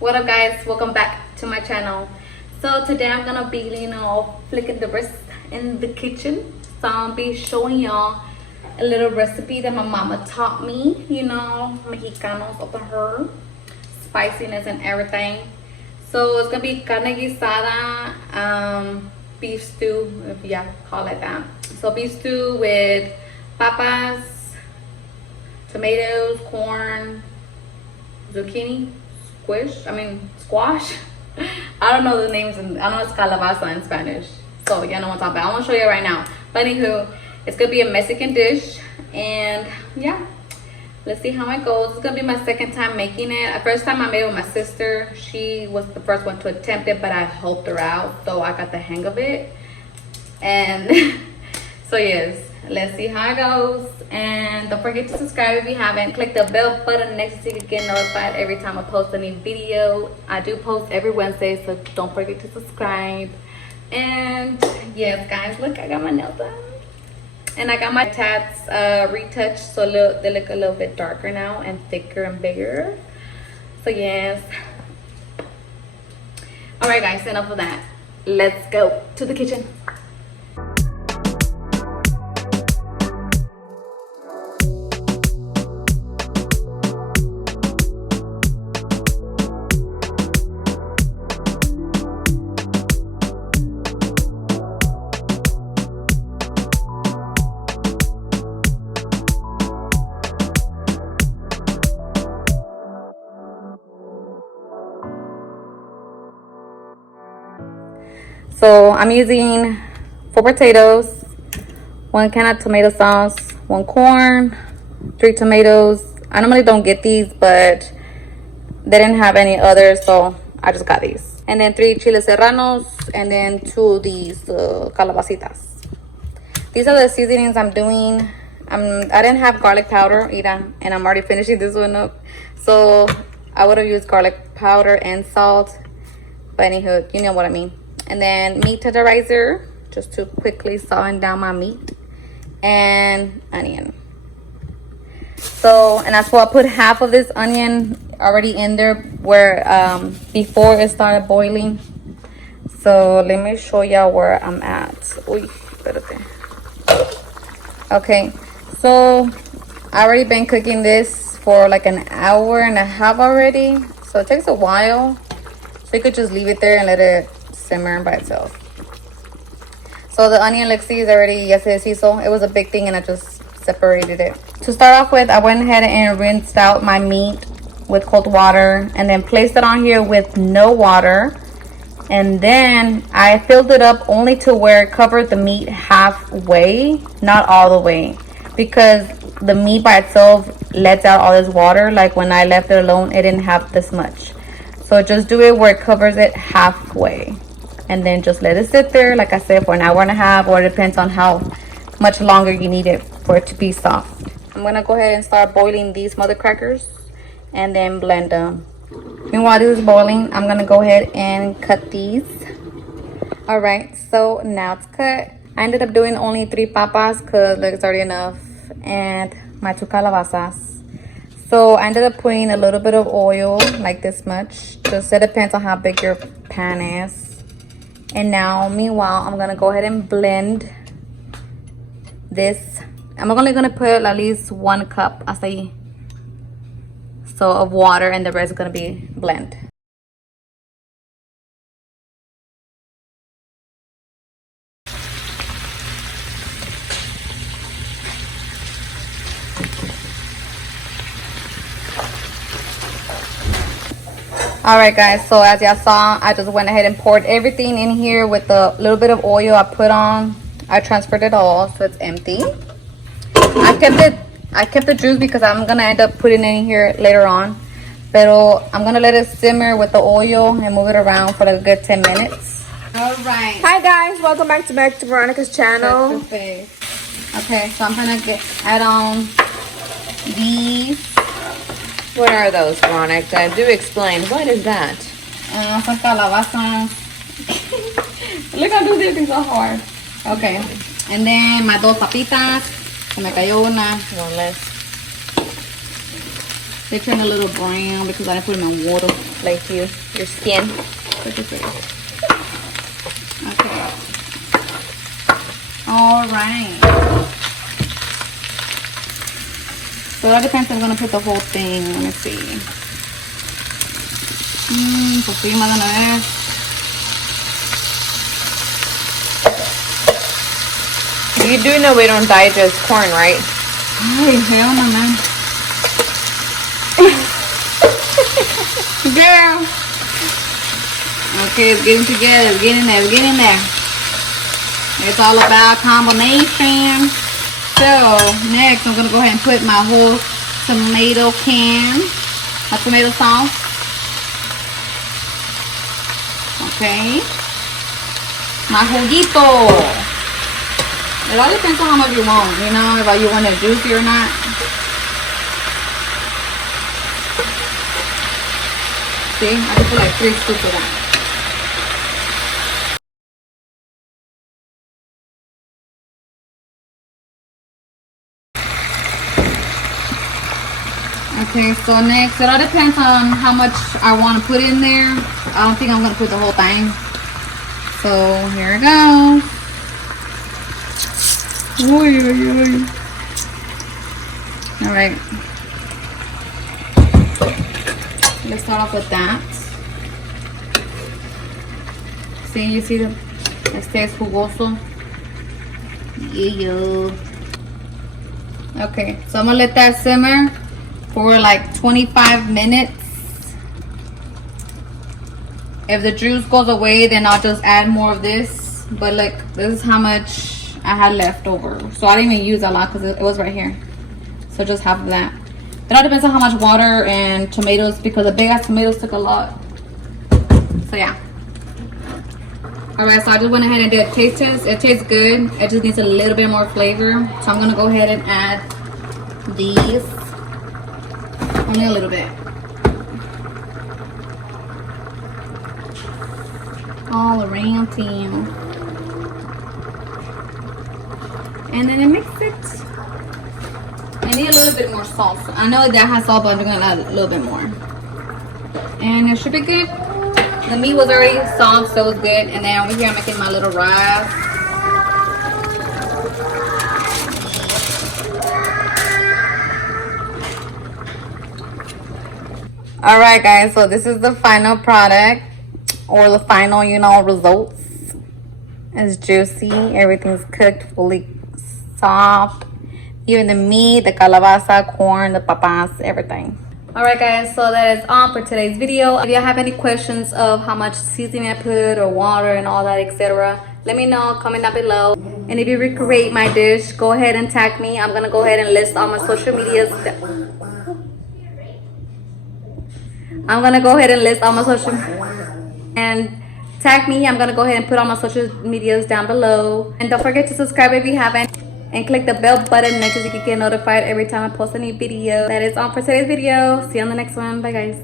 What up guys, welcome back to my channel. So today I'm gonna be flicking the wrist in the kitchen. So I'll be showing y'all a little recipe that my mama taught me. Mexicanos up in her spiciness and everything. So it's gonna be carne guisada, beef stew, if y'all call it that. So beef stew with papas, tomatoes, corn, zucchini, squash. I don't know the names, I know it's calabasa in Spanish. So y'all know what I'm talking about. I want to show you right now. But anywho, it's gonna be a Mexican dish, and yeah, let's see how it goes. It's gonna be my second time making it. The first time I made it with my sister. She was the first one to attempt it, but I helped her out, so I got the hang of it. And so yes, let's see how it goes. And don't forget to subscribe if you haven't. Click the bell button next so you can get notified every time I post a new video. I do post every Wednesday, so don't forget to subscribe. And yes guys, look, I got my nails done. And I got my tats retouched, so they look a little bit darker now and thicker and bigger. So yes. Alright guys, enough of that. Let's go to the kitchen. So I'm using 4 potatoes, 1 can of tomato sauce, 1 corn, 3 tomatoes. I normally don't get these, but they didn't have any others, so I just got these. And then 3 chiles serranos, and then 2 of these calabacitas. These are the seasonings I'm doing. I didn't have garlic powder either, and I'm already finishing this one up. So I would have used garlic powder and salt, but anywho, you know what I mean. And then meat tenderizer, just to quickly sawing down my meat, and onion. So, and that's why I put half of this onion already in there where before it started boiling. So let me show y'all where I'm at. Uy, espérate. Okay, so I already been cooking this for like an hour and a half already. So it takes a while. So you could just leave it there and let it simmer by itself. So the onion, let's see, is already so it was a big thing, and I just separated it. To start off with, I went ahead and rinsed out my meat with cold water, and then placed it on here with no water, and then I filled it up only to where it covered the meat halfway, not all the way, because the meat by itself lets out all this water. Like when I left it alone, it didn't have this much. So just do it where it covers it halfway, and then just let it sit there, like I said, for an hour and a half, or it depends on how much longer you need it for it to be soft. I'm gonna go ahead and start boiling these mother crackers and then blend them. Meanwhile this is boiling, I'm gonna go ahead and cut these. All right, so now it's cut. I ended up doing only 3 papas because it's already enough, and my 2 calabasas. So I ended up putting a little bit of oil, like this much. Just it depends on how big your pan is. And now, meanwhile, I'm gonna go ahead and blend this. I'm only gonna put at least 1 cup of water, and the rest is gonna be blend. All right guys, so as y'all saw, I just went ahead and poured everything in here with the little bit of oil I put on. I transferred it all, so it's empty. I kept the juice because I'm gonna end up putting it in here later on, pero I'm gonna let it simmer with the oil and move it around for like a good 10 minutes. All right, hi guys, welcome back to Veronica's channel. Okay, so I'm gonna add on these. What are those, Veronica? Do explain. What is that? Some calabasas. Look how these things are hard. Okay, and then my 2 papitas. Se me cayó una. No less. They turn a little brown because I didn't put them in water. Like your skin. Look at this. Okay. All right. So that depends. I'm gonna put the whole thing. Let me see. Pues sí, más de una vez. You do know we don't digest corn, right? Ay, hell no, man. Girl. Okay, it's getting together. It's getting there. It's getting there. It's all about combination. So, next, I'm going to go ahead and put my whole tomato can. My tomato sauce. Okay. My juguito. It all depends on how much you want, you know, if you want it juicy or not. See, I can put like 3 scoops of that. Okay, so next, it all depends on how much I want to put in there. I don't think I'm going to put the whole thing. So, here it goes. All right. Let's start off with that. See, you see the este es jugoso. Yeah. Okay, so I'm gonna let that simmer for like 25 minutes. If the juice goes away, then I'll just add more of this. But like, this is how much I had left over. So I didn't even use a lot because it was right here. So just half of that. It all depends on how much water and tomatoes, because the big ass tomatoes took a lot. So yeah. Alright, so I just went ahead and did a taste test. It tastes good. It just needs a little bit more flavor. So I'm gonna go ahead and add these. Only a little bit. All around you. And then I mix it. I need a little bit more salt. I know that has salt, but I'm gonna add a little bit more. And it should be good. The meat was already soft, so it was good. And then over here I'm making my little rice. Alright guys, so this is the final product. Or the final, you know, results. It's juicy. Everything's cooked, fully soft. Even the meat, the calabasa, corn, the papas, everything. Alright guys, so that is all for today's video. If you have any questions of how much seasoning I put or water and all that, etc., let me know, comment down below. And if you recreate my dish, go ahead and tag me. I'm gonna go ahead and list all my social medias. I'm gonna go ahead and list all my social and tag me. I'm gonna go ahead and put all my social medias down below. And don't forget to subscribe if you haven't. And click the bell button next so you can get notified every time I post a new video. That is all for today's video. See you on the next one. Bye guys.